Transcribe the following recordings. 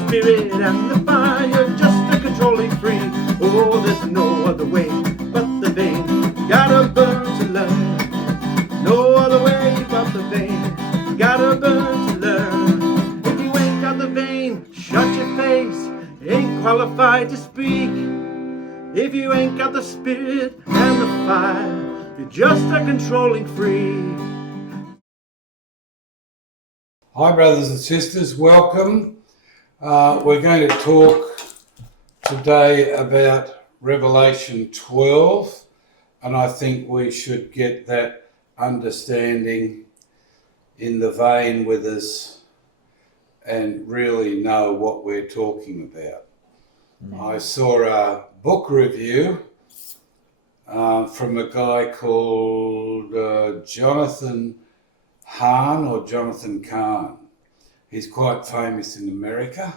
the spirit and the fire, just a controlling free. Oh, there's no other way but the vein. Gotta burn to learn. No other way but the vein. Gotta burn to learn. If you ain't got the vein, shut your face. Ain't qualified to speak. If you ain't got the spirit and the fire, you're just a controlling freak. Hi brothers and sisters, welcome. We're going to talk today about Revelation 12, and I think we should get that understanding in the vein with us and really know what we're talking about. I saw a book review from a guy called Jonathan Cahn. He's quite famous in America.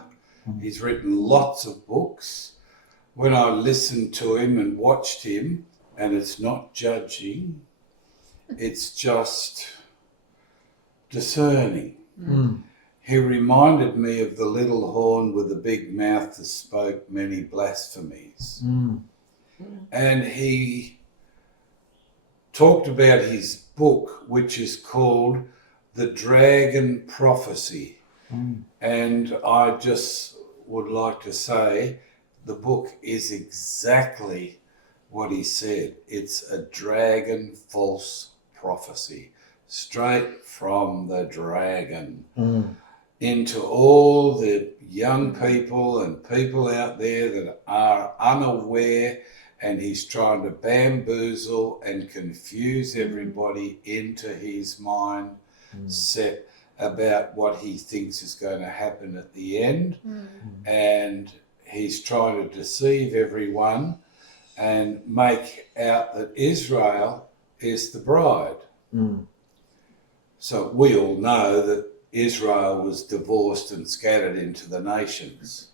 He's written lots of books. When I listened to him and watched him, and it's not judging, it's just discerning. He reminded me of the little horn with the big mouth that spoke many blasphemies. And he talked about his book, which is called The Dragon Prophecy. And I just would like to say the book is exactly what he said. It's a dragon false prophecy, straight from the dragon. Into all the young people and people out there that are unaware, and he's trying to bamboozle and confuse everybody into his mind set about what he thinks is going to happen at the end. And he's trying to deceive everyone and make out that Israel is the bride. So we all know that Israel was divorced and scattered into the nations.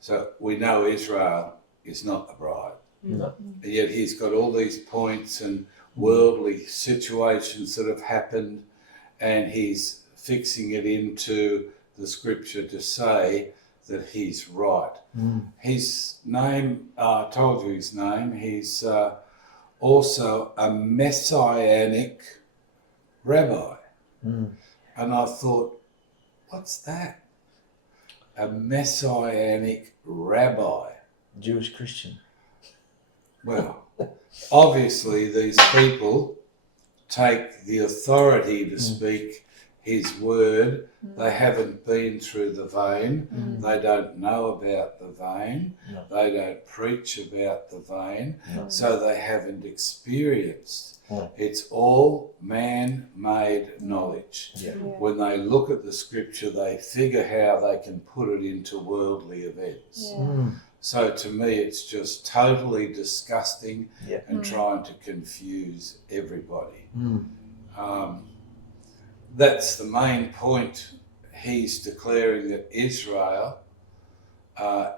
So we know Israel is not the bride. And yet he's got all these points and worldly situations that have happened, and he's fixing it into the scripture to say that he's right. His name, I told you his name, he's also a messianic rabbi. And I thought, what's that? A messianic rabbi. Jewish Christian. Well, obviously these people take the authority to speak his word. They haven't been through the vein. They don't know about the vein. They don't preach about the vein. So they haven't experienced. It's all man-made knowledge. When they look at the scripture, they figure how they can put it into worldly events. So to me, it's just totally disgusting and trying to confuse everybody. That's the main point. He's declaring that Israel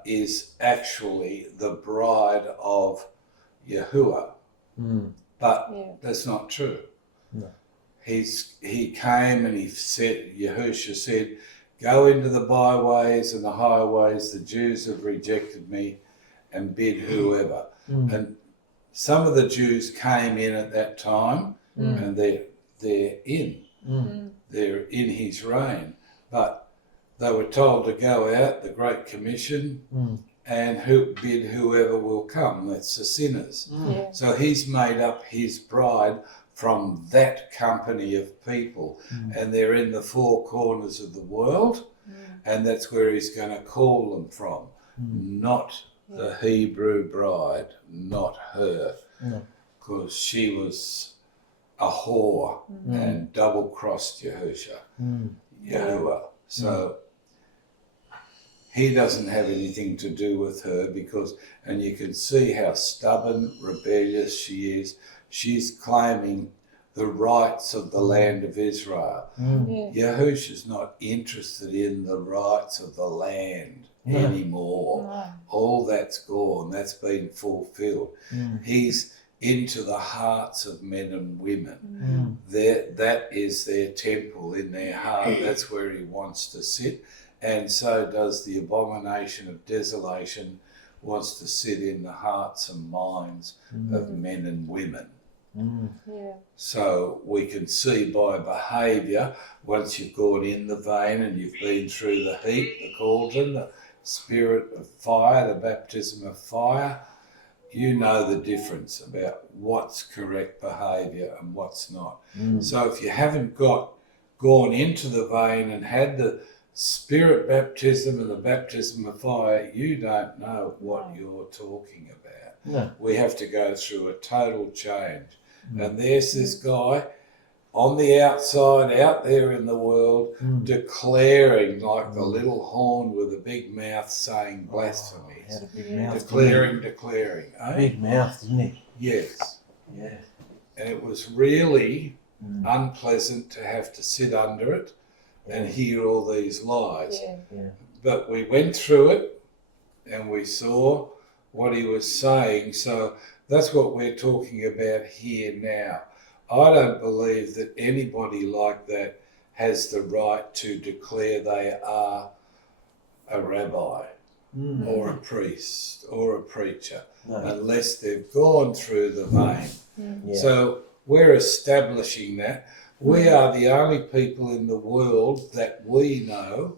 is actually the bride of Yahuah. But that's not true. He came and he said, Yahusha said, go into the byways and the highways, the Jews have rejected me, and bid whoever. And some of the Jews came in at that time, and they're in. They're in his reign. But they were told to go out, the Great Commission, and bid whoever will come. That's the sinners. So he's made up his bride from that company of people, and they're in the four corners of the world, and that's where he's going to call them from, not the Hebrew bride, not her, because she was a whore and double-crossed Yahuah. So he doesn't have anything to do with her and you can see how stubborn, rebellious she is. She's claiming the rights of the land of Israel. Yahusha's not interested in the rights of the land anymore. All that's gone. That's been fulfilled. He's into the hearts of men and women. That is their temple in their heart. That's where he wants to sit and so does the abomination of desolation wants to sit in the hearts and minds of men and women. Yeah. So we can see by behaviour, once you've gone in the vein and you've been through the heat, the cauldron, the spirit of fire, the baptism of fire, you know the difference about what's correct behaviour and what's not. So if you haven't gone into the vein and had the spirit baptism and the baptism of fire, you don't know what you're talking about. No. We have to go through a total change. And there's this guy on the outside, out there in the world, declaring like the little horn with a big mouth saying blasphemies. Had a big mouth. Declaring. Eh? Big mouth, didn't he? Yes. Yeah. And it was really unpleasant to have to sit under it and hear all these lies. Yeah. But we went through it and we saw what he was saying. So that's what we're talking about here now. I don't believe that anybody like that has the right to declare they are a rabbi or a priest or a preacher unless they've gone through the vein. Yeah. So we're establishing that. We are the only people in the world that we know,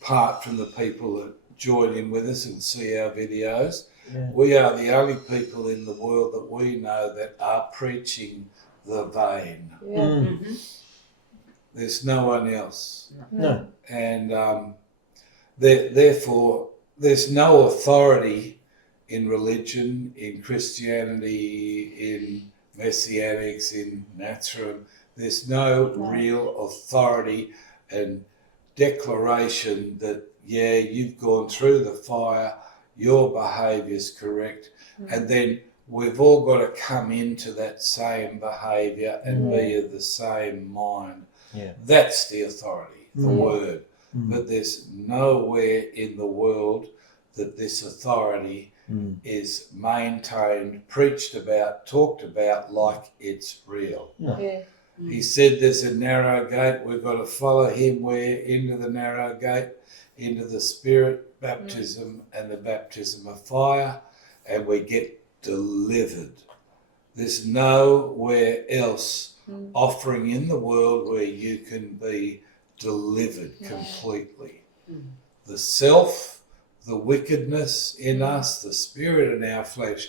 apart from the people that join in with us and see our videos, we are the only people in the world that we know that are preaching the vein. Yeah. There's no one else. No. And therefore, there's no authority in religion, in Christianity, in Messianics, in Nazarene. There's no real authority and declaration that, yeah, you've gone through the fire, your behaviour's correct, and then we've all got to come into that same behaviour and be of the same mind. Yeah. That's the authority, the word. But there's nowhere in the world that this authority is maintained, preached about, talked about like it's real. No. Yeah. He said there's a narrow gate, we've got to follow him where into the narrow gate, into the spirit baptism and the baptism of fire, and we get delivered. There's nowhere else offering in the world where you can be delivered completely. The self, the wickedness in us, the spirit in our flesh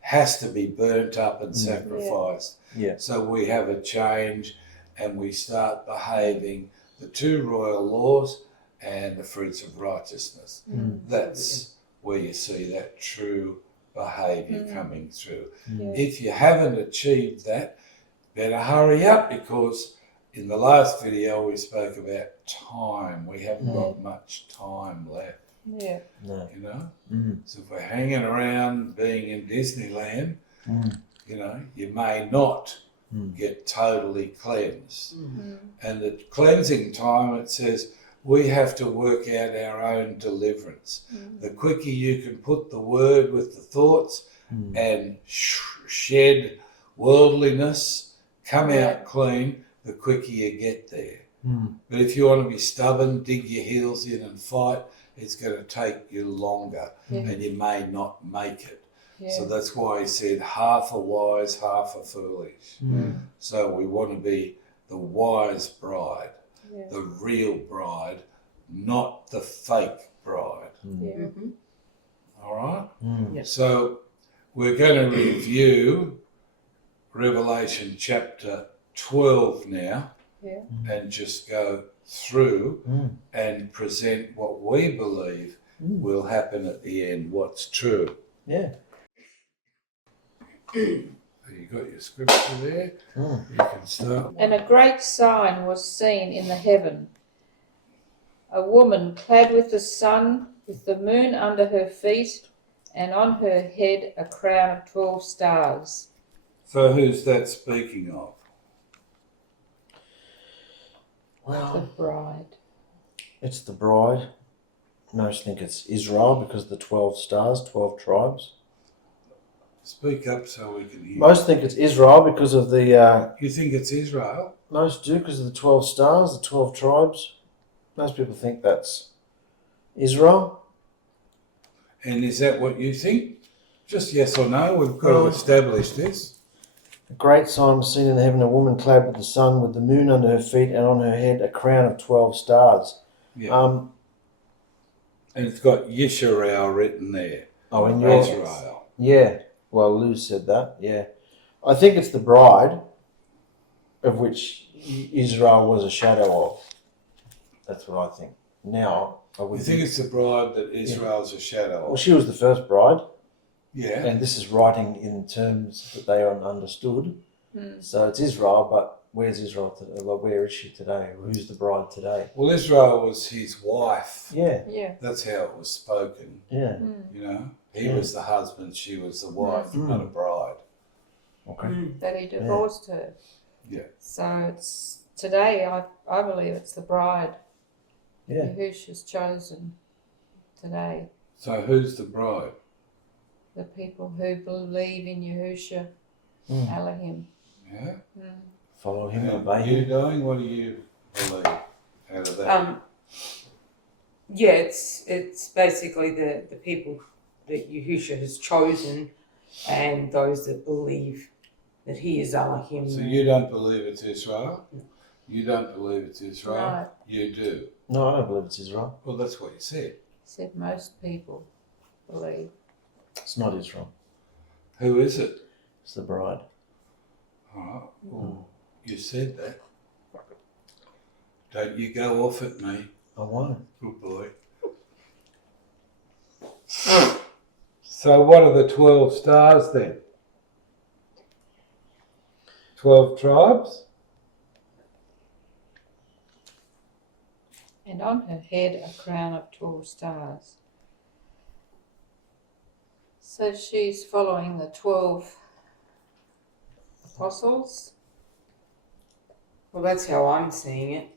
has to be burnt up and sacrificed. Yeah. So we have a change and we start behaving the two royal laws and the fruits of righteousness. That's where you see that true behaviour coming through. If you haven't achieved that, better hurry up, because in the last video we spoke about time. We haven't got much time left. Yeah. No. You know? So if we're hanging around being in Disneyland, you know, you may not get totally cleansed. And the cleansing time, it says, we have to work out our own deliverance. The quicker you can put the word with the thoughts and shed worldliness, come out clean, the quicker you get there. But if you want to be stubborn, dig your heels in and fight, it's going to take you longer and you may not make it. So that's why he said half are wise, half are foolish. So we want to be the wise bride, the real bride, not the fake bride. All right? So we're going to review Revelation chapter 12 now and just go through and present what we believe will happen at the end, what's true. Yeah. You got your scripture there? You can start. And a great sign was seen in the heaven, a woman clad with the sun, with the moon under her feet, and on her head a crown of 12 stars. So who's that speaking of? The Well, bride. it's the bride. Most think it's Israel because of the 12 stars, 12 tribes. Speak up so we can hear. Most think it's Israel because of the... You think it's Israel? most do because of the 12 stars, the 12 tribes. Most people think that's Israel. And is that what you think? Just yes or no? We've got to establish this. A great sign was seen in heaven, a woman clad with the sun, with the moon under her feet, and on her head a crown of 12 stars. Yeah. And it's got Yisrael written there. Oh, in your Israel. Yeah. Well, Lou said that. Yeah. I think it's the bride, of which Israel was a shadow of. That's what I think. Now, I would You think it's the bride that Israel's a shadow Well, of? she was the first bride, Yeah. and this is writing in terms that they are understood. So it's Israel, but where's Israel today? Like, where is she today? Who's the bride today? Well, Israel was his wife. Yeah. Yeah. That's how it was spoken. Yeah. You know, he was the husband, she was the wife, not a bride. Okay. That he divorced her. Yeah. So it's today, I believe it's the bride. Yeah. Yahusha's chosen today. So who's the bride? The people who believe in Yahusha, Elohim. Yeah. Follow him, And obey you him. doing? What do you believe out of that? Yeah, it's basically the people that Yahusha has chosen, and those that believe that he is Elohim. So you don't believe it's Israel? You don't believe it's Israel? No. You do. No, I don't believe it's Israel. Well, that's what you said. Said most people believe. It's not Israel. Who is it? It's the bride. All right. Well, you said that. Don't you go off at me. I won't. Good boy. So what are the 12 stars then? 12 tribes? And on her head a crown of 12 stars. So she's following the 12 apostles. Well, that's how I'm seeing it.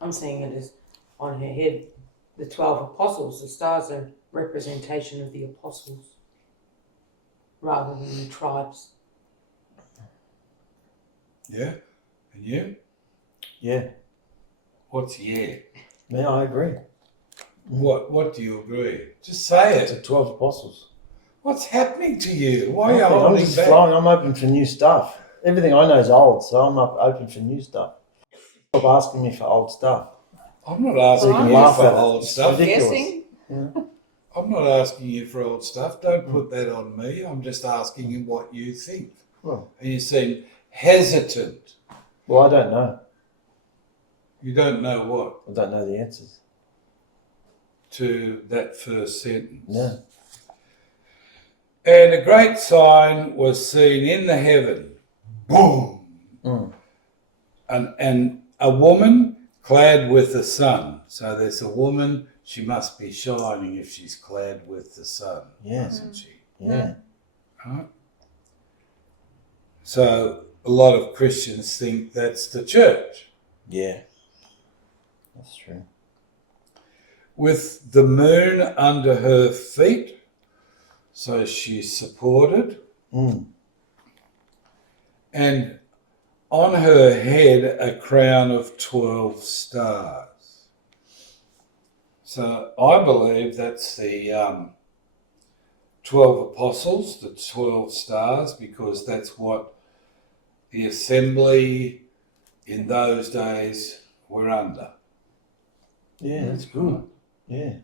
I'm seeing it as on her head, the 12 apostles. The stars are representation of the apostles rather than the tribes. Yeah. And you? Yeah. What's yeah? Yeah, I agree. What do you agree? Just say It's it. the 12 apostles. What's happening to you? Why are you Nothing, I'm holding just back? flowing. I'm open for new stuff. Everything I know is old, so I'm open for new stuff. Stop asking me for old stuff. I'm not asking Well, you laugh for at it. old It's stuff. ridiculous. Guessing? Yeah. I'm not asking you for old stuff. Don't put that on me. I'm just asking you what you think. Well, And you seem hesitant. I don't know. You don't know what I don't know the answers. to that first sentence. No. And a great sign was seen in the heaven. Boom! And a woman clad with the sun. So there's a woman, she must be shining if she's clad with the sun, Yeah. isn't she? Yeah. Right? So a lot of Christians think that's the church. Yeah. That's true. With the moon under her feet, so she's supported, and on her head a crown of 12 stars. So I believe that's the 12 apostles, the 12 stars, because that's what the assembly in those days were under. Yeah, that's good. Yeah.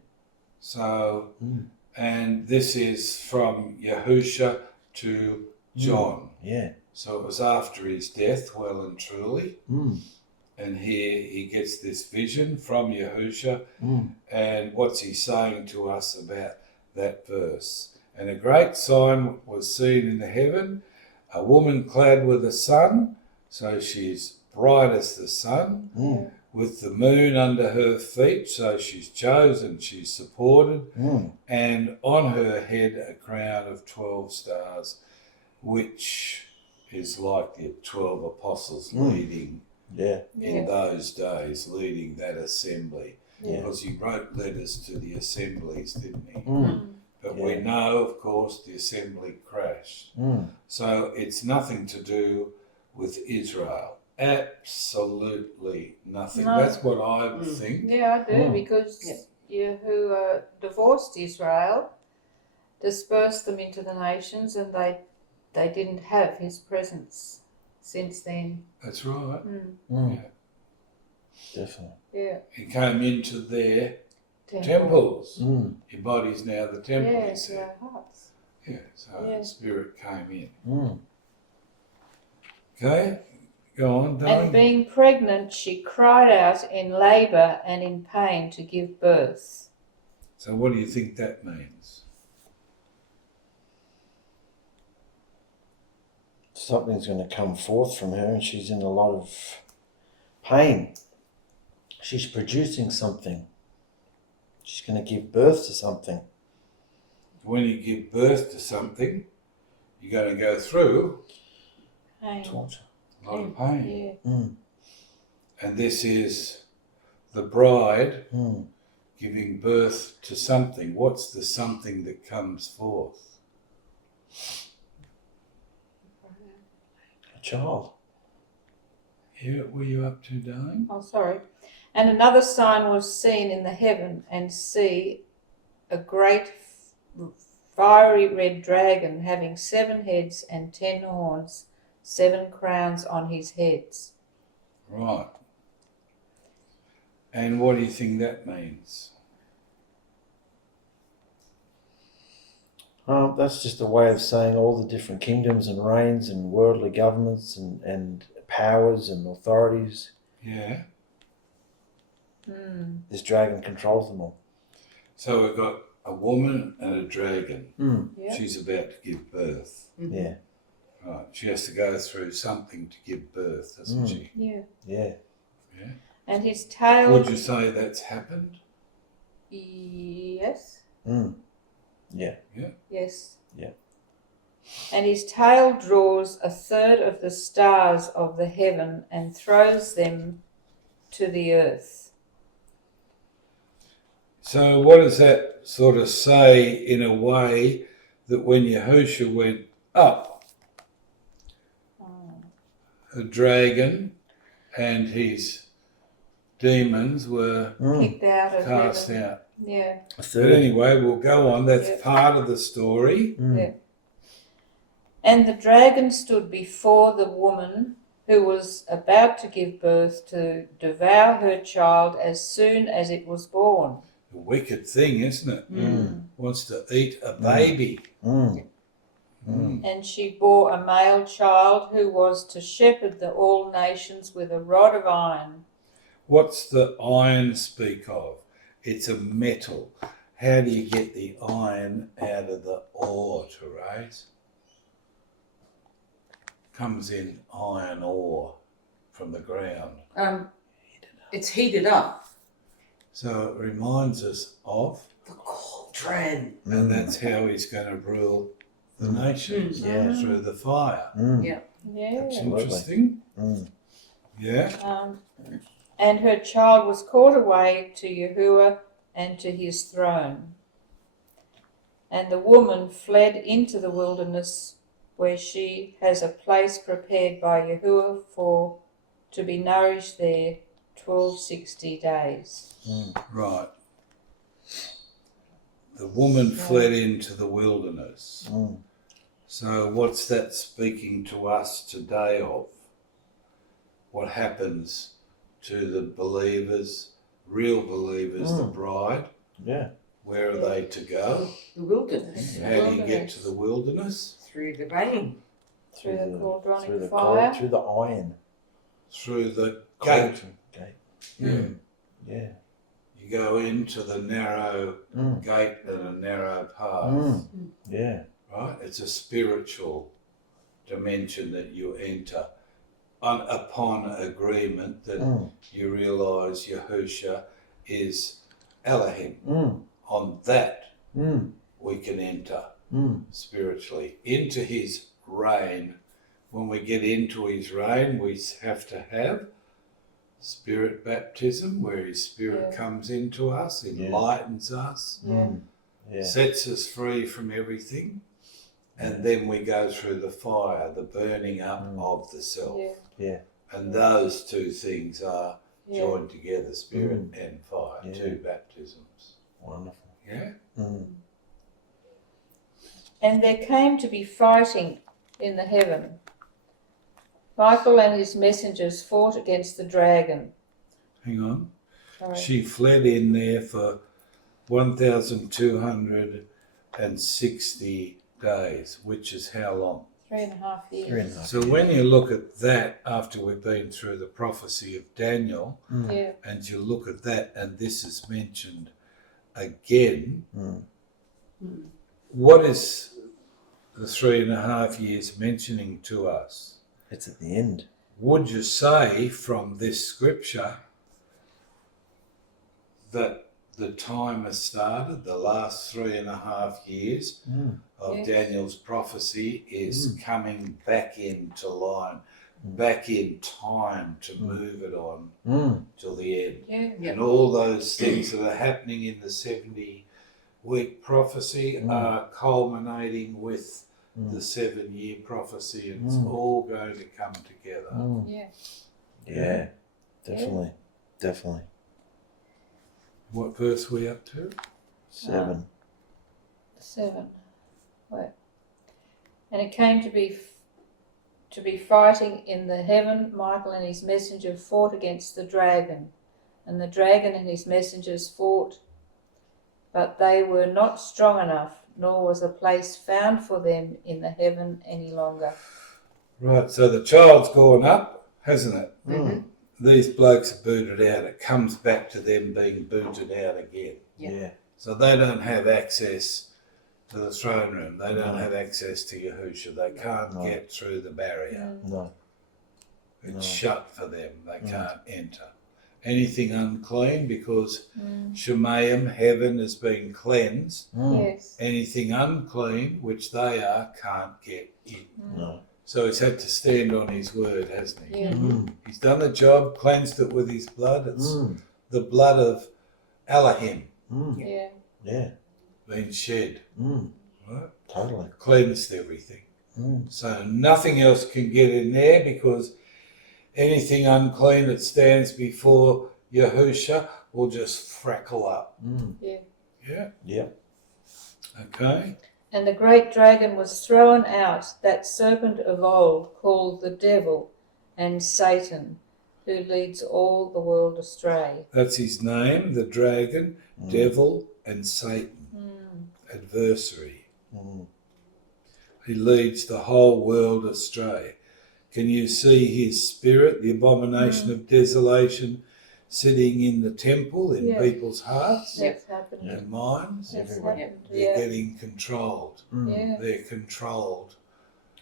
So, and this is from Yahusha to John. Yeah. So it was after his death, well and truly. And here he gets this vision from Yahusha. And what's he saying to us about that verse? And a great sign was seen in the heaven, a woman clad with the sun, so she's bright as the sun, with the moon under her feet, so she's chosen, she's supported, and on her head a crown of 12 stars, which is like the 12 apostles leading Yeah. in those days, leading that assembly. Yeah. Because he wrote letters to the assemblies, didn't he? But Yeah. we know, of course, the assembly crashed. So it's nothing to do with Israel. Absolutely nothing. No. That's what I would think. Yeah, I do, Mm. because Yeah. Yahuah divorced Israel, dispersed them into the nations, and they didn't have his presence since then. That's right. Mm. Yeah. Definitely. Yeah. He came into their temples. Mm. Your body's now the temple, Yeah, he said. our hearts. Yeah, so Yeah. the Spirit came in. Mm. Okay, go on, And darling. being pregnant, she cried out in labour and in pain to give birth. So what do you think that means? Something's going to come forth from her, and she's in a lot of pain. She's producing something. She's going to give birth to something. When you give birth to something, you're going to go through Pain. Torture. a lot of pain. Yeah. Mm. And this is the bride Mm. giving birth to something. What's the something that comes forth? A child. Yeah, what were you up to, darling? Oh, sorry. And another sign was seen in the heaven, and see, a great fiery red dragon having 7 heads and 10 horns, 7 crowns on his heads. Right. And what do you think that means? That's just a way of saying all the different kingdoms and reigns and worldly governments and powers and authorities. Yeah. This dragon controls them all. So we've got a woman and a dragon. Mm. Yeah. She's about to give birth. Yeah. Right. She has to go through something to give birth, doesn't she? Yeah. Yeah. Yeah. And his tail. Would you say that's happened? Yes. Mm. Yeah. Yes. Yeah. And his tail draws 1/3 of the stars of the heaven and throws them to the earth. So what does that sort of say in a way that when Yahusha went up, a dragon and his demons were Kicked out of cast heaven. out? Yeah. A But third. anyway, we'll go on. That's Yeah. part of the story. Mm. Yeah. And the dragon stood before the woman who was about to give birth to devour her child as soon as it was born. A wicked thing, isn't it? Mm. Wants to eat a baby. Mm. And she bore a male child who was to shepherd all nations with a rod of iron. What's the iron speak of? It's a metal. How do you get the iron out of the ore, Therese? Comes in iron ore from the ground. It's heated up. So it reminds us of, The cauldron. and that's how he's going to rule the nations Yeah. through the fire. Mm. Yeah. Yeah. That's Absolutely. interesting. Mm. Yeah. And her child was caught away to Yahuah and to his throne. And the woman fled into the wilderness, where she has a place prepared by Yahuah to be nourished there 1260 days. Mm. Right. The woman fled into the wilderness. Mm. So what's that speaking to us today of? What happens to the believers, real believers, the bride? Yeah. Where are they to go? The wilderness. How do you get to the wilderness? Through the rain. Through the cauldronic through the fire. through the iron Through the gate. Gate. Yeah. Yeah. You go into the narrow Mm. gate and a narrow path. Mm. Yeah. Right? It's a spiritual dimension that you enter upon agreement that you realise Yahusha is Elohim. Mm. On that, Mm. we can enter Mm. spiritually into his reign. When we get into his reign, we have to have spirit baptism, where his spirit comes into us, enlightens us, Mm. Yeah. sets us free from everything, and then we go through the fire, the burning up of the self. Yeah. Yeah. And those two things are Yeah. joined together, spirit and fire, Yeah. 2 baptisms. Wonderful. Yeah? And there came to be fighting in the heaven. Michael and his messengers fought against the dragon. Hang on. Sorry. She fled in there for 1,260 days, which is how long? 3.5 years. 3.5 So when you look at that, after we've been through the prophecy of Daniel, Yeah. and you look at that, and this is mentioned again, what is the 3.5 years mentioning to us? It's at the end. Would you say from this scripture that the time has started, the last 3.5 years of Yes. Daniel's prophecy is coming back into line, back in time to move it on till the end? Yeah. And all those things that are happening in the 70-week prophecy are culminating with the 7-year prophecy, and it's all going to come together. Yeah. Yeah, definitely. Definitely. What verse are we up to? 7. 7. Wait. And it came to be fighting in the heaven. Michael and his messenger fought against the dragon, and the dragon and his messengers fought, but they were not strong enough, nor was a place found for them in the heaven any longer. Right, so the child's gone up, hasn't it? These blokes are booted out. It comes back to them being booted out again. Yeah. So they don't have access to the throne room. They don't have access to Yahusha. They can't get through the barrier. No. It's shut for them. They can't enter. Anything unclean, because Shemayim, heaven, has been cleansed. Yes. Anything unclean, which they are, can't get in. No. So he's had to stand on his word, hasn't he? Yeah. He's done the job, cleansed it with his blood. It's the blood of Elohim Yeah. Yeah. been shed, right? Totally. Cleansed everything. So nothing else can get in there, because anything unclean that stands before Yahusha will just frackle up. Yeah. Yeah? Yep. Okay. And the great dragon was thrown out, that serpent of old, called the devil and Satan, who leads all the world astray. That's his name, the dragon, devil, and Satan, adversary. He leads the whole world astray. Can you see his spirit, the abomination of desolation, sitting in the temple, in people's hearts That's happened. and minds? That's Everywhere. happened. They're Yeah. getting controlled. Yeah. They're controlled.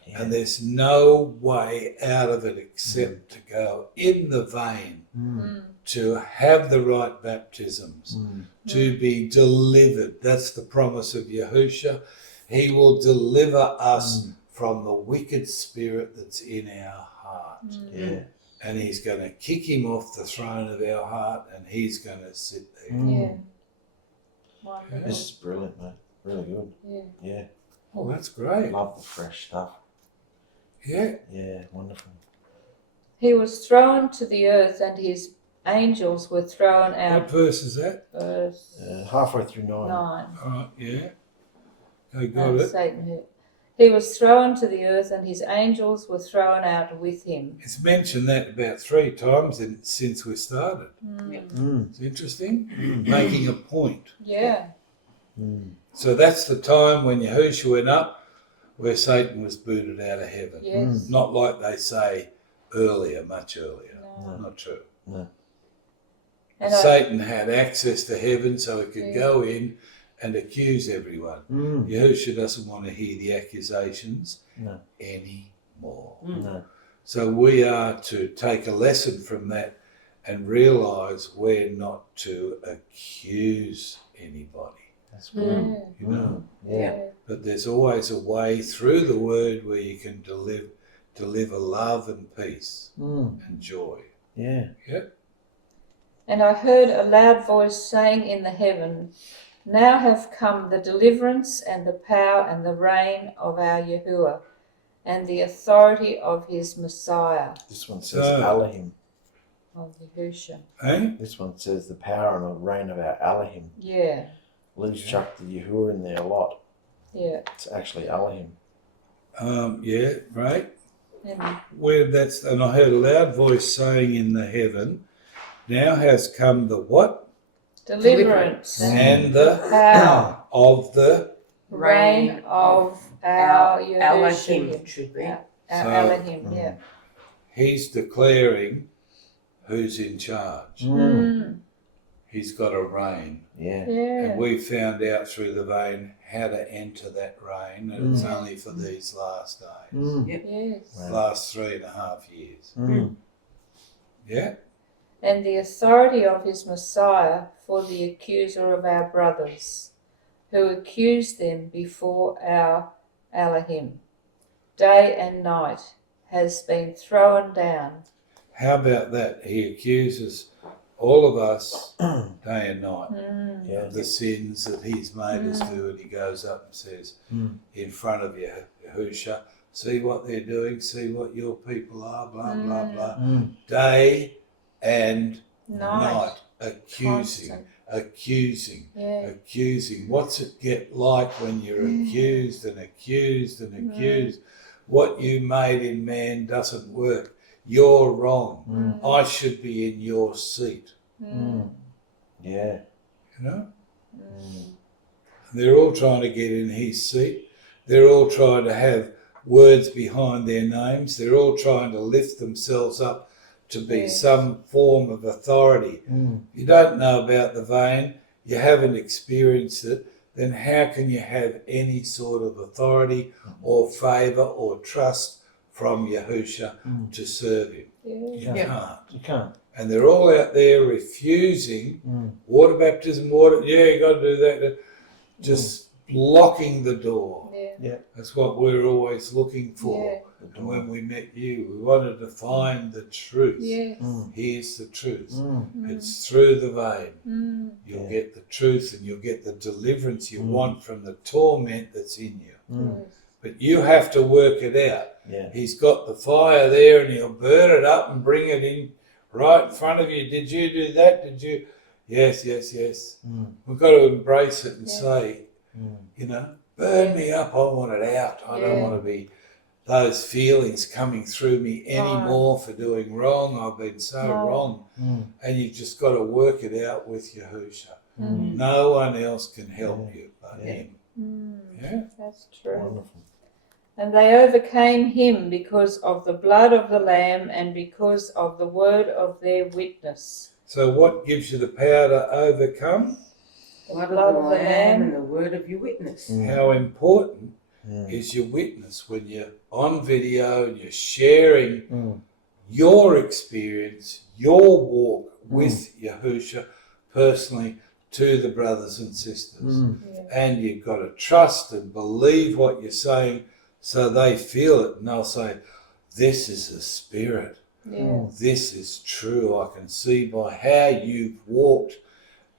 Yeah. And there's no way out of it except to go in the vein, to have the right baptisms, to be delivered. That's the promise of Yahusha. He will deliver us from the wicked spirit that's in our heart. Yeah. And he's going to kick him off the throne of our heart, and he's going to sit there. Yeah. Wonderful. This is brilliant, mate. Really good. Yeah. Yeah. Oh, that's great. Love the fresh stuff. Yeah. Yeah. Wonderful. He was thrown to the earth, and his angels were thrown What out. verse is that? Verse Halfway through 9. 9. All right, yeah. Okay, got And it. Satan who. He was thrown to the earth, and his angels were thrown out with him. It's mentioned that about 3 times since we started. It's interesting. Making a point. Yeah. So that's the time when Yahushua went up, where Satan was booted out of heaven. Yes. Not like they say earlier, much earlier. No. Not true. No. And Satan had access to heaven, so he could go in and accuse everyone. Yahushua doesn't want to hear the accusations anymore. No. So we are to take a lesson from that and realise we're not to accuse anybody. That's good. You know, Yeah. but there's always a way through the word where you can deliver love and peace and joy. Yeah. And I heard a loud voice saying in the heaven, "Now have come the deliverance and the power and the reign of our Yahuah, and the authority of his Messiah, This one says So- Elohim. of Yahusha. Eh? This one says the power and the reign of our Elohim. Yeah, Lee's chucked the Yahuah in there a lot. yeah. It's actually Elohim. Yeah, right. And Where that's, and I heard a loud voice saying in the heaven, now has come the what? deliverance And the power, of the, reign of our Yahusha. Elohim should be. Our So- Elohim, yeah. he's declaring who's in charge. Mm. He's got a reign. Yeah. Yeah. And we found out through the vein how to enter that reign, and it's only for these last days. Mm. Yes. Last 3.5 years. Mm. Yeah? And the authority of his Messiah for the accuser of our brothers, who accused them before our Elohim, day and night, has been thrown down. How about that? He accuses all of us day and night Mm. Yeah. of the sins that he's made us do, and he goes up and says in front of Yahusha, see what they're doing, see what your people are, blah, blah, blah. Mm. Day and Night. night, accusing, Constant. accusing, Yeah. accusing. What's it get like when you're accused and accused and accused? What you made in man doesn't work. You're wrong. I should be in your seat. Mm. Yeah. You know? Mm. They're all trying to get in his seat. They're all trying to have words behind their names. They're all trying to lift themselves up to be Yes. some form of authority. You don't know about the vein, you haven't experienced it, then how can you have any sort of authority or favour or trust from Yahusha to serve him? Yeah. You can't. You can't. And they're all out there refusing water baptism, you got to do that. Just blocking the door. Yeah. That's what we're always looking for. Yeah. And when we met you, we wanted to find the truth. Yes. Here's the truth. Mm. It's through the vein. Mm. You'll get the truth, and you'll get the deliverance you want from the torment that's in you. Yes. But you have to work it out. Yeah. He's got the fire there, and he'll burn it up and bring it in right in front of you. Did you do that? Did you? Yes. We've got to embrace it and say, burn me up. I want it out. I don't want to be those feelings coming through me anymore for doing wrong. I've been so wrong. And you've just got to work it out with Yahusha. No one else can help you but him. Mm. Yeah? That's true. Wonderful. And they overcame him because of the blood of the Lamb and because of the word of their witness. So what gives you the power to overcome? Blood of the Lamb and the word of your witness. How important is your witness when you're on video and you're sharing your experience, your walk with Yahusha personally to the brothers and sisters. And you've got to trust and believe what you're saying so they feel it, and they'll say, this is the Spirit. This is true. I can see by how you've walked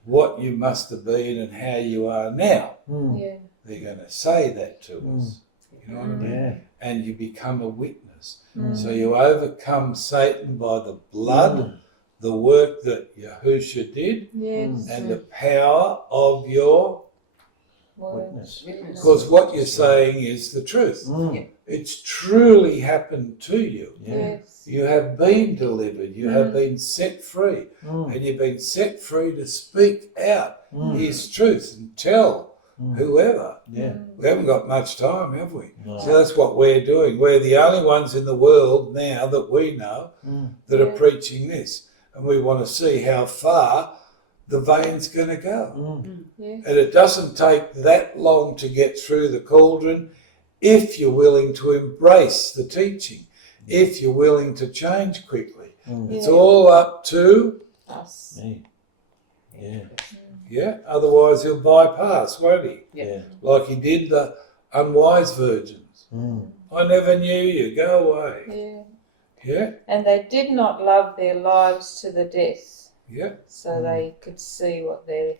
what you must have been and how you are now. Yeah. They're going to say that to us. You know what I mean? Yeah. And you become a witness. So you overcome Satan by the blood, the work that Yahusha did, Yes. and the power of your... Witness. Because what you're saying is the truth. It's truly happened to you. Yes. You have been delivered. You have been set free. And you've been set free to speak out his truth and tell whoever. Yeah. We haven't got much time, have we? No. So that's what we're doing. We're the only ones in the world now that we know that are preaching this. And we want to see how far the vein's going to go. Yes. And it doesn't take that long to get through the cauldron if you're willing to embrace the teaching, if you're willing to change quickly. It's all up to Us. Me. Yeah. Yeah, otherwise he'll bypass, won't he? Yeah. Like he did the unwise virgins. I never knew you, go away. Yeah. Yeah, And they did not love their lives to the death, yeah, so they could see what their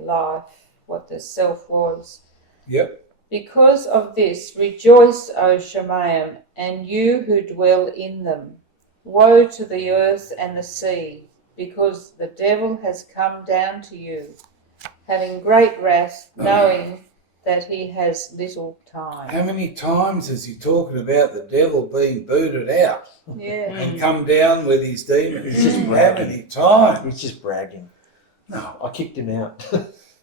life, what their self was. yep. Because of this, rejoice, O Shemayim, and you who dwell in them. Woe to the earth and the sea, because the devil has come down to you, having great wrath, knowing that he has little time. How many times is he talking about the devil being booted out Yeah. and come down with his demons? He's just How bragging. many times? He's just bragging. No. I kicked him out.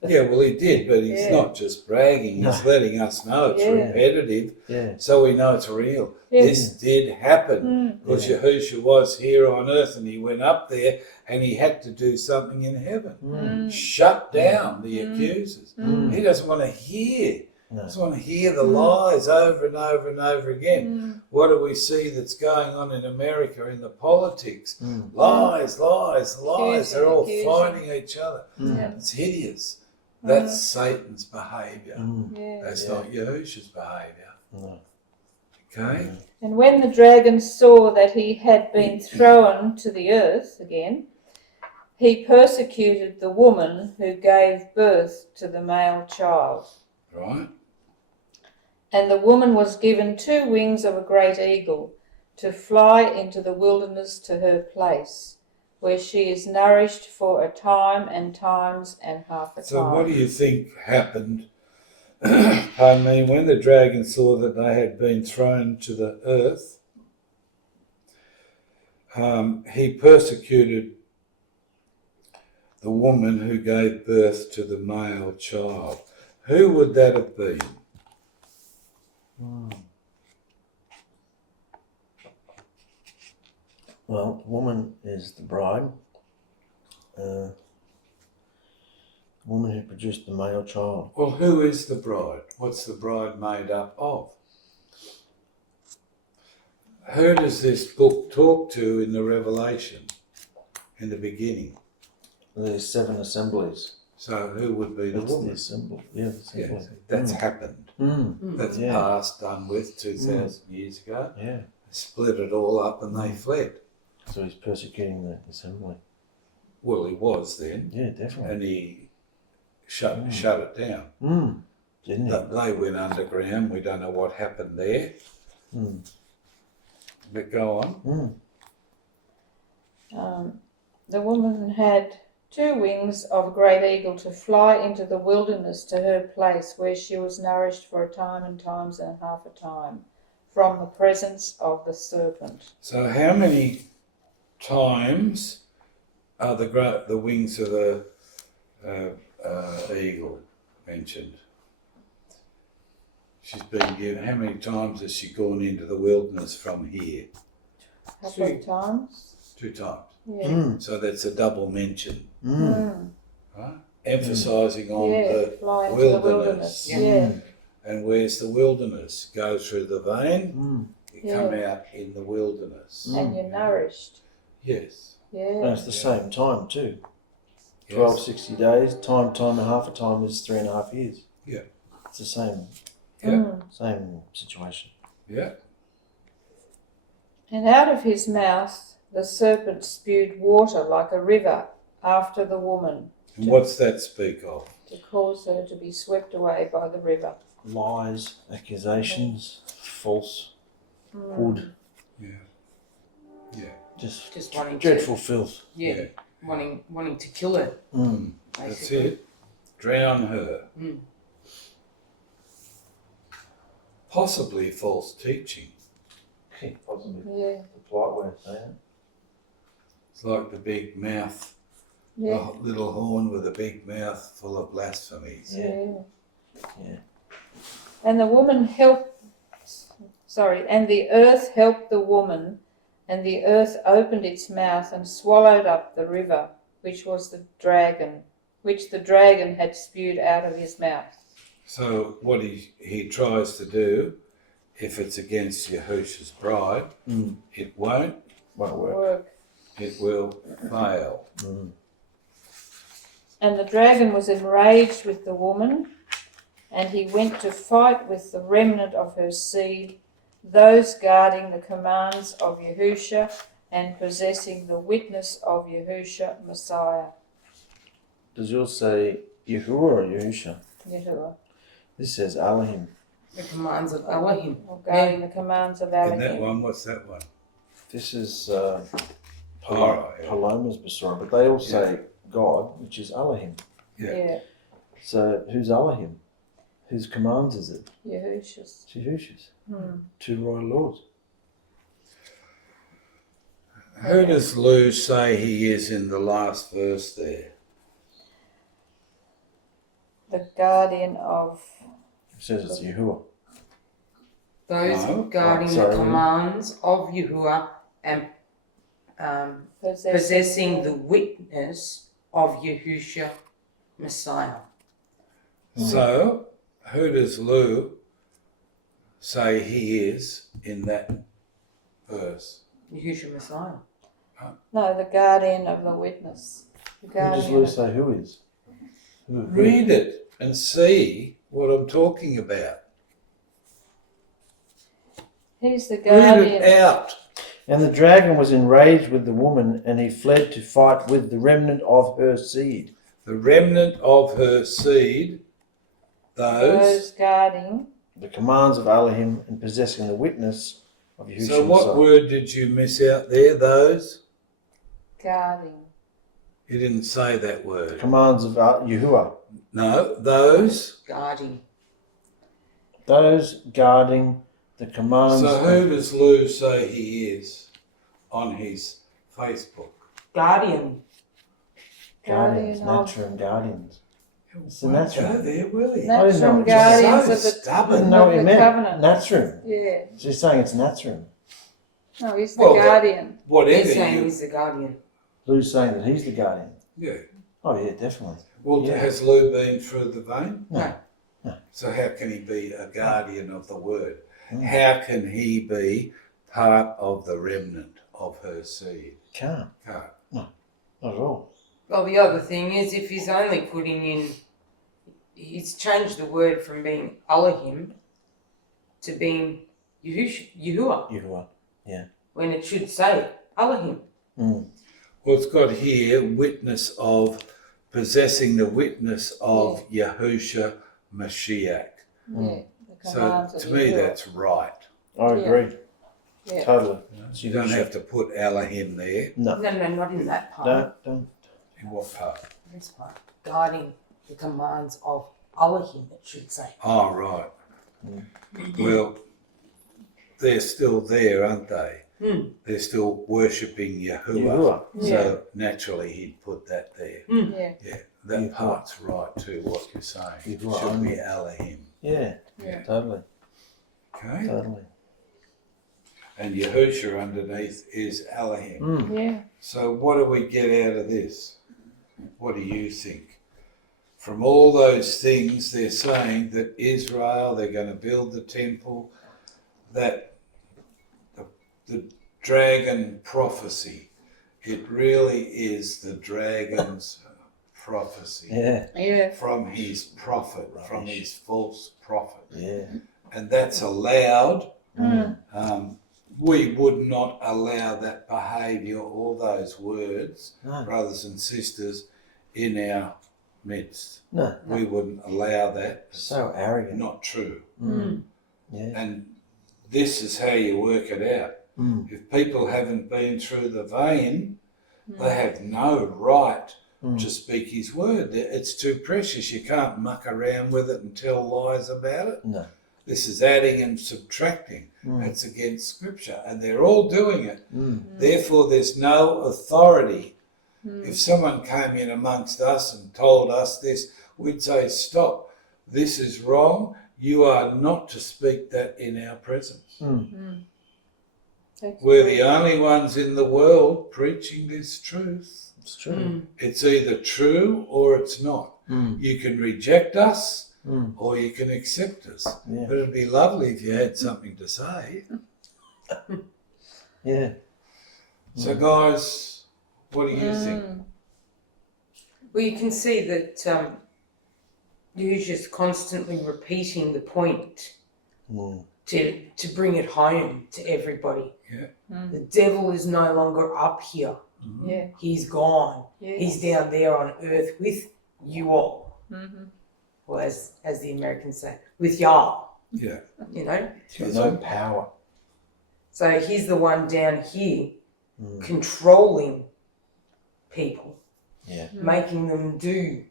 Yeah, well, he did, but he's Yeah. not just bragging. He's letting us know it's Yeah. repetitive, Yeah. so we know it's real. Yeah. This did happen because Yeah. Yahusha was here on earth and he went up there and he had to do something in heaven. Shut down the accusers. He doesn't want to hear. No. He doesn't want to hear the lies over and over and over again. What do we see that's going on in America in the politics? Lies, lies, lies. They're all Accusing. fighting each other. Yeah. It's hideous. That's Satan's behaviour. Yeah. That's not Yahusha's behaviour. No. Okay? And when the dragon saw that he had been thrown to the earth again, he persecuted the woman who gave birth to the male child. Right? And the woman was given 2 wings of a great eagle to fly into the wilderness to her place, where she is nourished for a time and times and half a So time. what do you think happened, pardon me, when the dragon saw that they had been thrown to the earth, he persecuted the woman who gave birth to the male child. Who would that have been? Well, woman is the bride. Woman who produced the male child. Well, who is the bride? What's the bride made up of? Who does this book talk to in the Revelation, in the beginning? The 7 assemblies. So who would be the That's the woman? assembly. Yeah, the assembly. Yes, that's happened. That's Yeah. past, done with 2,000 years ago. Yeah. Split it all up and they fled. So he's persecuting the assembly. Well, he was then, Yeah, definitely. and he shut it down. Didn't he? They went underground. We don't know what happened there. But go on. The woman had 2 wings of a great eagle to fly into the wilderness to her place, where she was nourished for a time and times and half a time from the presence of the serpent. So how many times are the wings of the eagle mentioned? She's been given. How many times has she gone into the wilderness from here? A couple of times. 2 times. Yeah. So that's a double mention, Mm. right? Emphasising on Yeah, the fly into wilderness. the wilderness. Yeah. Yeah. And where's the wilderness? Go through the vein, you come out in the wilderness. And you're nourished. Yes. And Yeah. it's the same time too. Yes. 12, 60 days. Time and half a time is 3.5 years. Yeah. It's the same situation. Yeah. And out of his mouth the serpent spewed water like a river after the woman, And what's that speak of? to cause her to be swept away by the river. Lies, accusations, falsehood, Yeah. Yeah. just wanting dreadful filth. to, wanting to kill her. That's Basically. it. Drown her. Possibly false teaching. Possibly. Yeah. The polite way of saying it. It's like the big mouth, Yeah. the little horn with a big mouth full of blasphemies. Yeah. Yeah. And the earth helped the woman, and the earth opened its mouth and swallowed up the river, which the dragon had spewed out of his mouth. So what he tries to do, if it's against Yahusha's bride, it won't Work. It will fail. And the dragon was enraged with the woman, and he went to fight with the remnant of her seed, those guarding the commands of Yahusha and possessing the witness of Yahusha, Messiah. Does yours say Yahuah or Yahusha? Yahuah. This says Elohim. The commands of Elohim. or guarding the commands of In that Elohim. one, what's that one? This is Alright, yeah. Paloma's Besorah, but they all say God, which is Elohim. Yeah. So who's Elohim? Whose commands is it? Yahusha's. It's Yahusha's. Hmm. 2 royal laws. Who does Lou say he is in the last verse there? The guardian of. It says it's Yahuah. Those No. guarding the Sorry. commands of Yahuah and possessing the witness of Yahusha, Messiah. So, who does Lou say he is in that verse? Yahusha, Messiah. No, the guardian of the witness. The Who does guardian. Lou say who is? Who? Read it and see what I'm talking about. He's the Read guardian. it out. And the dragon was enraged with the woman, and he fled to fight with the remnant of her seed. The remnant of her seed, Those those. guarding. The commands of Elohim and possessing the witness of Yahushua. So what Messiah. word did you miss out there, those? Guarding. You didn't say that word. Commands of Yahuwah. No, those. Guarding. Those guarding the commands. So who does Lou say he is on his Facebook? Guardian. Guardians, Guardian of. Natrum guardians. It's the Won't Natrum. go there, will he? I didn't know Natrum it was guardians so of the. stubborn. I didn't know what he the meant. covenant. Natrum. Yeah. So he's saying it's Natrum. No, he's the Well, guardian. Whatever He's saying you. he's the guardian. Lou's saying that he's the guardian. Yeah. Oh yeah, definitely. Well, Yeah. has Lou been through the vein? No. So how can he be a guardian of the word? Mm. How can he be part of the remnant of her seed? Can't. Can't. Not at all. Well, the other thing is, if he's only putting in, he's changed the word from being Elohim to being Yahuah, Yahuwah. when it should say Elohim. Mm. Well, it's got here witness of possessing the witness of Yahusha Mashiach. Yeah. The So commands of to me, Yahuwah. that's right. I agree. Yeah. Totally. You don't have to put Elohim there. No. No, not in that part. Don't. In what part? This part. Guarding the commands of Elohim, it should say. Oh, right. Well, they're still there, aren't they? Hmm. They're still worshipping Yahuwah. Yahuwah. So naturally, he'd put that there. Yeah. Yeah, that Yahuwah. part's right too, what you're saying. It Yahuwah should be only. Elohim. Yeah. Yeah. Totally. Okay? Totally. And Yahusha underneath is Elohim. Mm. Yeah. So what do we get out of this? What do you think? From all those things, they're saying that Israel, they're going to build the temple, that the dragon prophecy, it really is the dragon's prophecy Yeah. Yeah. from his prophet, from Rubbish. his false prophet. Yeah. And that's allowed. Mm. We would not allow that behaviour or those words, No. brothers and sisters, in our midst. No. We wouldn't allow that. It's So arrogant. not true. Mm. Yeah. And this is how you work it out. Mm. If people haven't been through the vein, they have no right to speak his word. It's too precious. You can't muck around with it and tell lies about it. No. This is adding and subtracting. Mm. That's against scripture. And they're all doing it. Mm. Therefore, there's no authority. Mm. If someone came in amongst us and told us this, we'd say, stop. This is wrong. You are not to speak that in our presence. Mm. Mm. That's We're true. the only ones in the world preaching this truth. It's true. Mm. It's either true or it's not. Mm. You can reject us Mm. or you can accept us. Yeah. But it'd be lovely if you had something to say. Yeah. So, guys, what do you think? Mm. Well, you can see that you're just constantly repeating the point Mm. to bring it home to everybody. Yeah. Mm. The devil is no longer up here. Yeah. He's gone. Yeah. He's down there on earth with you all. Mm-hmm. Or as the Americans say, with y'all. Yeah. You know? He's got no power. So he's the one down here Mm. controlling people, Yeah. making them do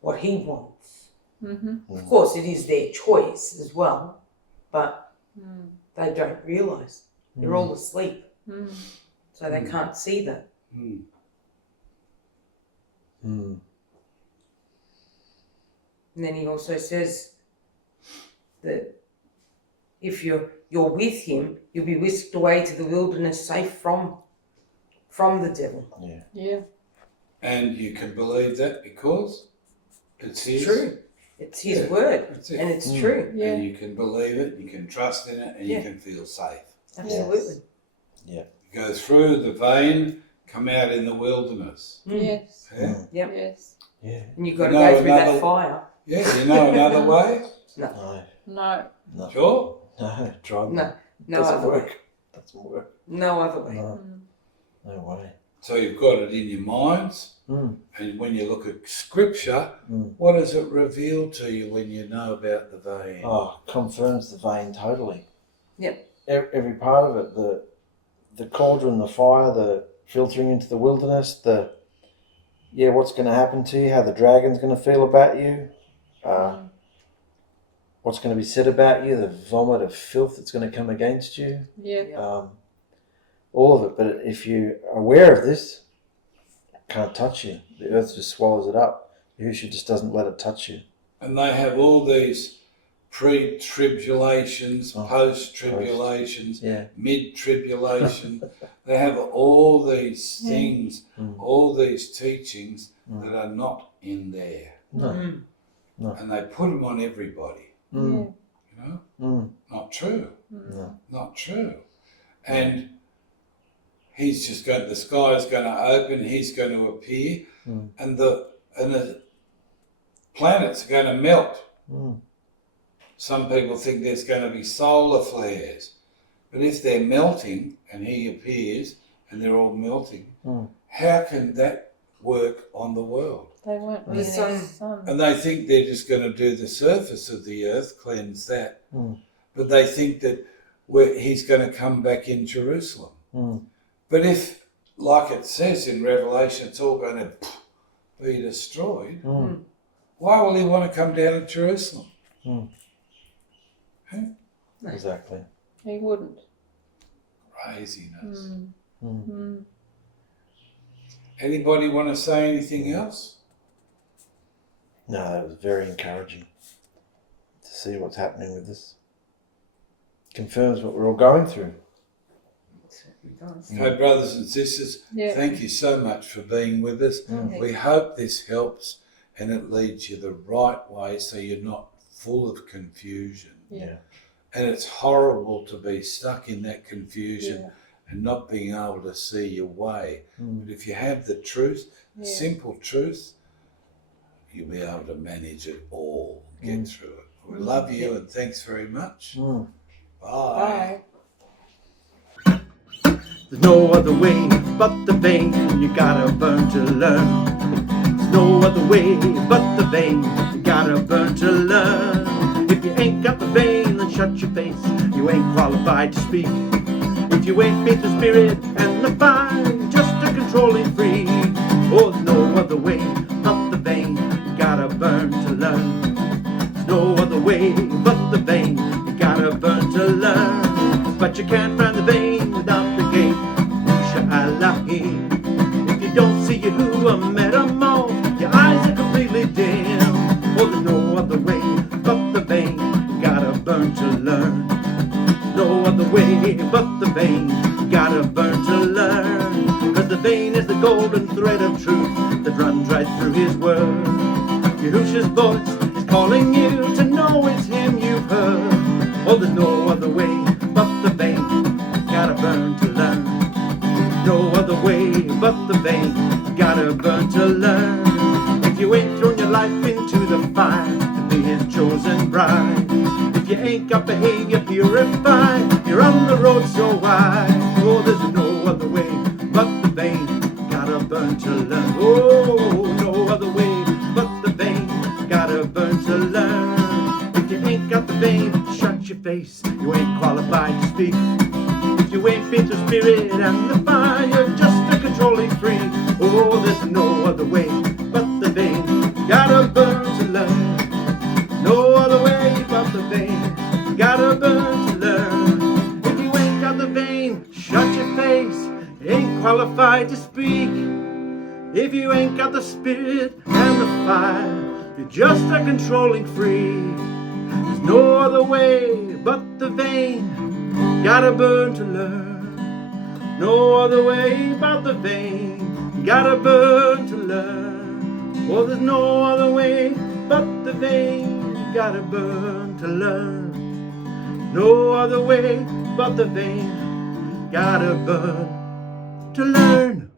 what he wants. Mm-hmm. Of course, it is their choice as well, but Mm. they don't realise. They're all asleep, Mm. so they can't see that. Mm. Mm. And then he also says that if you're with him, you'll be whisked away to the wilderness safe from the devil. Yeah. Yeah. And you can believe that because it's his. True. It's his Yeah, word, that's it. and it's true. Yeah. And you can believe it, you can trust in it, and Yeah. you can feel safe. Absolutely. You go through the vein, come out in the wilderness. Yes. Yeah, Yep. Yes. Yeah. And you've got to No, go through another- that fire. yeah. You know another way? No. No. No. Sure. No. Try. No, no Doesn't other way. work. Doesn't work. No other way. No. Mm. No way. So you've got it in your minds, Mm. and when you look at Scripture, Mm. what does it reveal to you when you know about the vein? Oh, confirms the vein totally. Yep. Every part of it, the cauldron, the fire, the filtering into the wilderness, what's going to happen to you, how the dragon's going to feel about you, what's going to be said about you, the vomit of filth that's going to come against you, Yeah. all of it. But if you're aware of this, it can't touch you. The earth just swallows it up. Yahusha just doesn't let it touch you. And they have all these pre-tribulations, post-tribulations, Yeah. mid-tribulation. They have all these things, Mm. all these teachings that are not in there. No. Mm. And they put them on everybody, Mm. you know? Mm. Not true. No. Not true. And he's just going, the sky is going to open, he's going to appear, Mm. and the planets are going to melt. Mm. Some people think there's going to be solar flares. But if they're melting and he appears and they're all melting, how can that work on the world? They weren't The really sun. sun. And they think they're just going to do the surface of the earth, cleanse that. Mm. But they think that he's going to come back in Jerusalem. Mm. But if, like it says in Revelation, it's all going to be destroyed, Mm. why will he want to come down to Jerusalem? Mm. Exactly. He wouldn't. Craziness. Mm. Mm. Mm. Anybody want to say anything else? No, it was very encouraging to see what's happening with this. Confirms what we're all going through. It does. Okay, brothers and sisters, Yeah. thank you so much for being with us. Mm. We hope this helps and it leads you the right way so you're not full of confusion. Yeah. And it's horrible to be stuck in that confusion Yeah. and not being able to see your way. Mm. But if you have the truth, the Yeah. simple truth, you'll be able to manage it all, get Mm. through it. We love you and thanks very much. Mm. Bye. Bye. There's no other way but the vein, you gotta burn to learn. There's no other way but the vein, you gotta burn to learn. If you ain't got the vein, then shut your face, you ain't qualified to speak. If you ain't faith, the spirit, and the fire, just a controlling free. Oh, there's no other way but the vein, you gotta burn to learn. There's no other way but the vein, you gotta burn to learn. But you can't find the vein without the gate, 𝗓𝗪. If you don't see Yahuah metamorph, your eyes are completely dim. Oh, there's no other way but the vein, you gotta burn to learn. No other way but the vein, you gotta burn to learn. Cause the vein is the golden thread of truth that runs right through his word. Yahusha's voice is calling you to know it's him you've heard. Oh, there's no other way but the vein, you gotta burn to learn. No other way but the vein, you gotta burn to learn. If you ain't thrown your life into the fire to be his chosen bride, if you ain't got behavior purified, you're on the road so wide. Oh, there's no other way but the vein, you gotta burn to learn. Oh, no other way but the vein, you gotta burn to learn. If you ain't got the the vein, shut your face. You ain't qualified to speak. If you ain't been to spirit and the fire, you're just a controlling freak. Oh, there's no other way but the vein. Gotta burn to learn. No other way but the vein. Gotta burn to learn. If you ain't got the vein, shut your face. Ain't qualified to speak. If you ain't got the spirit and the fire, you're just a controlling freak. There's no other way but the vein. Gotta burn to learn. No other way but the vein. Gotta burn to learn. Oh, there's no other way but the vein. Gotta burn to learn. No other way but the vein. Gotta burn to learn.